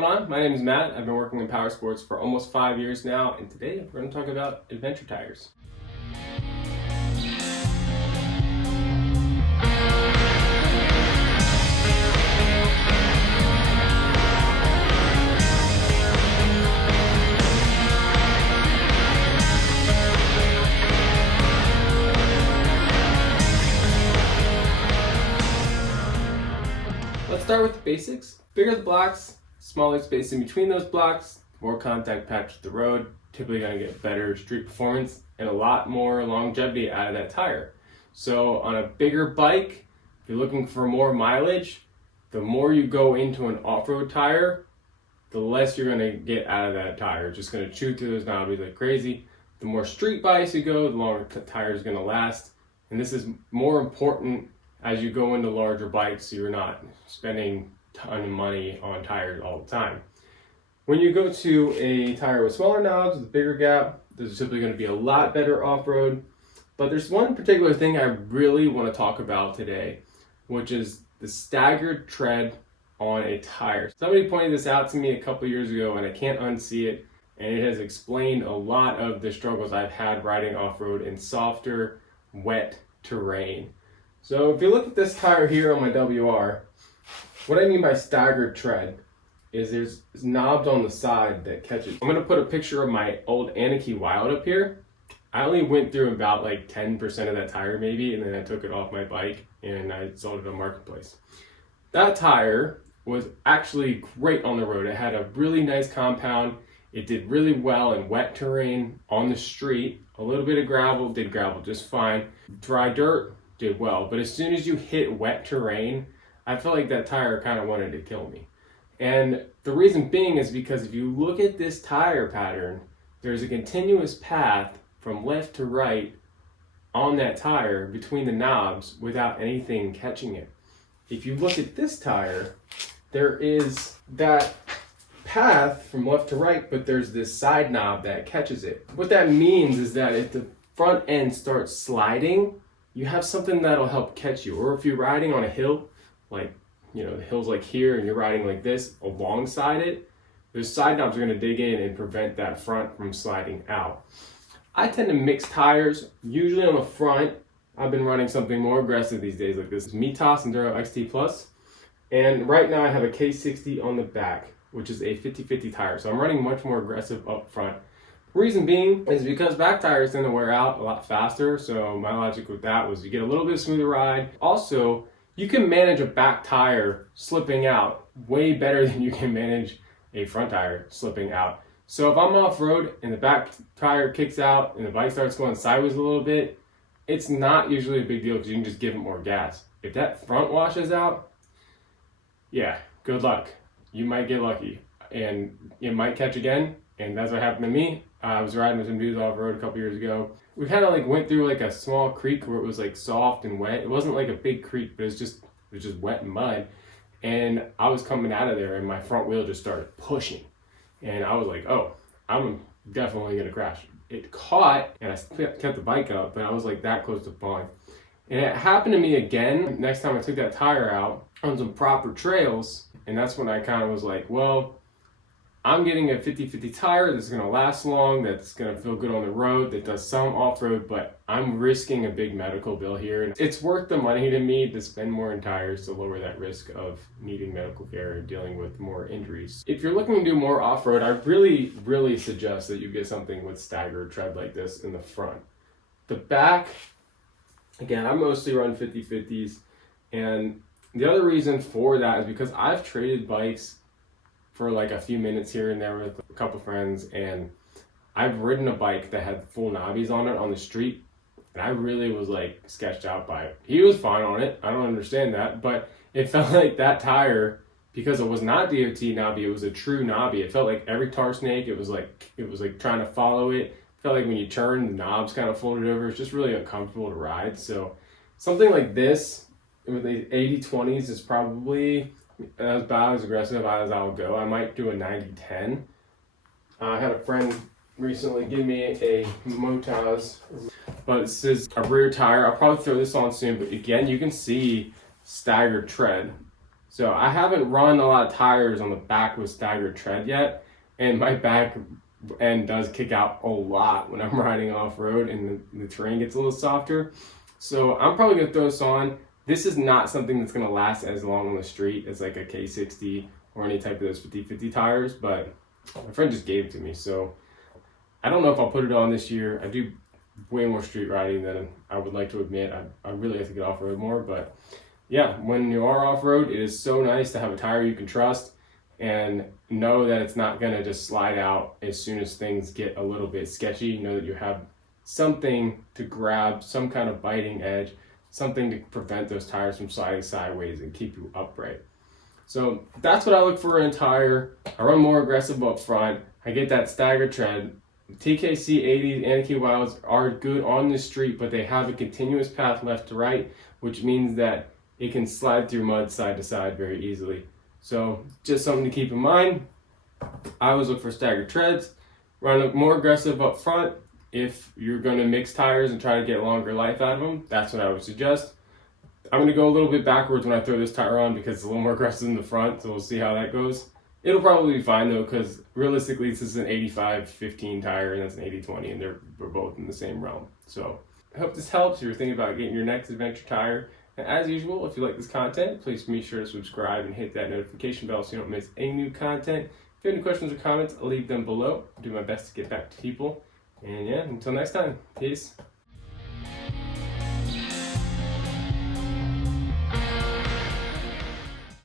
going on? My name is Matt. I've been working in power sports for almost 5 years now, and today we're going to talk about adventure tires. Let's start with the basics. Bigger the blocks, smaller space in between those blocks, more contact patch with the road, typically going to get better street performance and a lot more longevity out of that tire. So on a bigger bike, if you're looking for more mileage, the more you go into an off-road tire, the less you're going to get out of that tire. It's just going to chew through those knobbies like crazy. The more street bikes you go, the longer the tire is going to last. And this is more important as you go into larger bikes, so you're not spending a ton of money on tires all the time. When you go to a tire with smaller knobs, with a bigger gap, there's simply going to be a lot better off-road. But there's one particular thing I really want to talk about today, which is the staggered tread on a tire. Somebody pointed this out to me a couple years ago, and I can't unsee it, and it has explained a lot of the struggles I've had riding off-road in softer, wet terrain. So if you look at this tire here on my WR, what I mean by staggered tread is there's knobs on the side that catch it. I'm going to put a picture of my old Anakee Wild up here. I only went through about like 10% of that tire maybe, and then I took it off my bike and I sold it on Marketplace. That tire was actually great on the road. It had a really nice compound. It did really well in wet terrain on the street. A little bit of gravel, did gravel just fine. Dry dirt, did well. But as soon as you hit wet terrain, I felt like that tire kind of wanted to kill me. And the reason being is because if you look at this tire pattern, there's a continuous path from left to right on that tire between the knobs without anything catching it. If you look at this tire, there is that path from left to right, but there's this side knob that catches it. What that means is that if the front end starts sliding, you have something that'll help catch you. Or if you're riding on a hill, like, you know, the hill's like here and you're riding like this alongside it, those side knobs are going to dig in and prevent that front from sliding out. I tend to mix tires, usually on the front. I've been running something more aggressive these days, like this Mitas Enduro XT Plus. And right now I have a K60 on the back, which is a 50-50 tire. So I'm running much more aggressive up front. Reason being is because back tires tend to wear out a lot faster, so my logic with that was you get a little bit smoother ride. Also, you can manage a back tire slipping out way better than you can manage a front tire slipping out. So if I'm off-road and the back tire kicks out and the bike starts going sideways a little bit, it's not usually a big deal because you can just give it more gas. If that front washes out, yeah, good luck. You might get lucky and it might catch again, and that's what happened to me. I was riding with some dudes off-road a couple years ago. We kind of like went through like a small creek where it was like soft and wet. It wasn't like a big creek, but it was just wet and mud. And I was coming out of there and my front wheel just started pushing. And I was like, oh, I'm definitely gonna crash. It caught and I kept the bike up, but I was like that close to falling. And it happened to me again next time I took that tire out on some proper trails. And that's when I kind of was like, well, I'm getting a 50-50 tire that's going to last long, that's going to feel good on the road, that does some off-road, but I'm risking a big medical bill here. And it's worth the money to me to spend more in tires to lower that risk of needing medical care and dealing with more injuries. If you're looking to do more off-road, I really suggest that you get something with staggered tread like this in the front. The back, again, I mostly run 50-50s, and the other reason for that is because I've traded bikes for like a few minutes here and there with a couple friends, and I've ridden a bike that had full knobbies on it on the street, and I really was like sketched out by it. He was fine on it, I don't understand that, but it felt like that tire, because it was not DOT knobby, it was a true knobby. It felt like every tar snake, it was like trying to follow it. It felt like when you turn, the knobs kind of folded over. It's just really uncomfortable to ride. So something like this with the 80/20s is probably about as aggressive as I'll go. I might do a 90/10. I had a friend recently give me a Mitas, but this is a rear tire. I'll probably throw this on soon, but again, you can see staggered tread. So I haven't run a lot of tires on the back with staggered tread yet, and my back end does kick out a lot when I'm riding off-road and the terrain gets a little softer. So I'm probably gonna throw this on. This is not something that's gonna last as long on the street as like a K60 or any type of those 50/50 tires, but my friend just gave it to me, so I don't know if I'll put it on this year. I do way more street riding than I would like to admit. I really have to get off-road more, but yeah, when you are off-road, it is so nice to have a tire you can trust and know that it's not gonna just slide out as soon as things get a little bit sketchy. You know that you have something to grab, some kind of biting edge, something to prevent those tires from sliding sideways and keep you upright. So that's what I look for in a tire. I run more aggressive up front. I get that staggered tread. TKC80 Anakee Wilds are good on the street, but they have a continuous path left to right, which means that it can slide through mud side to side very easily. So just something to keep in mind. I always look for staggered treads. Run more aggressive up front. If you're going to mix tires and try to get longer life out of them, that's what I would suggest. I'm going to go a little bit backwards when I throw this tire on because it's a little more aggressive in the front, so we'll see how that goes. It'll probably be fine though, because realistically this is an 85/15 tire and that's an 80/20, and we're both in the same realm. So I hope this helps if you're thinking about getting your next adventure tire. And as usual, if you like this content, please be sure to subscribe and hit that notification bell so you don't miss any new content. If you have any questions or comments, I'll leave them below. I'll do my best to get back to people. And yeah, until next time, peace.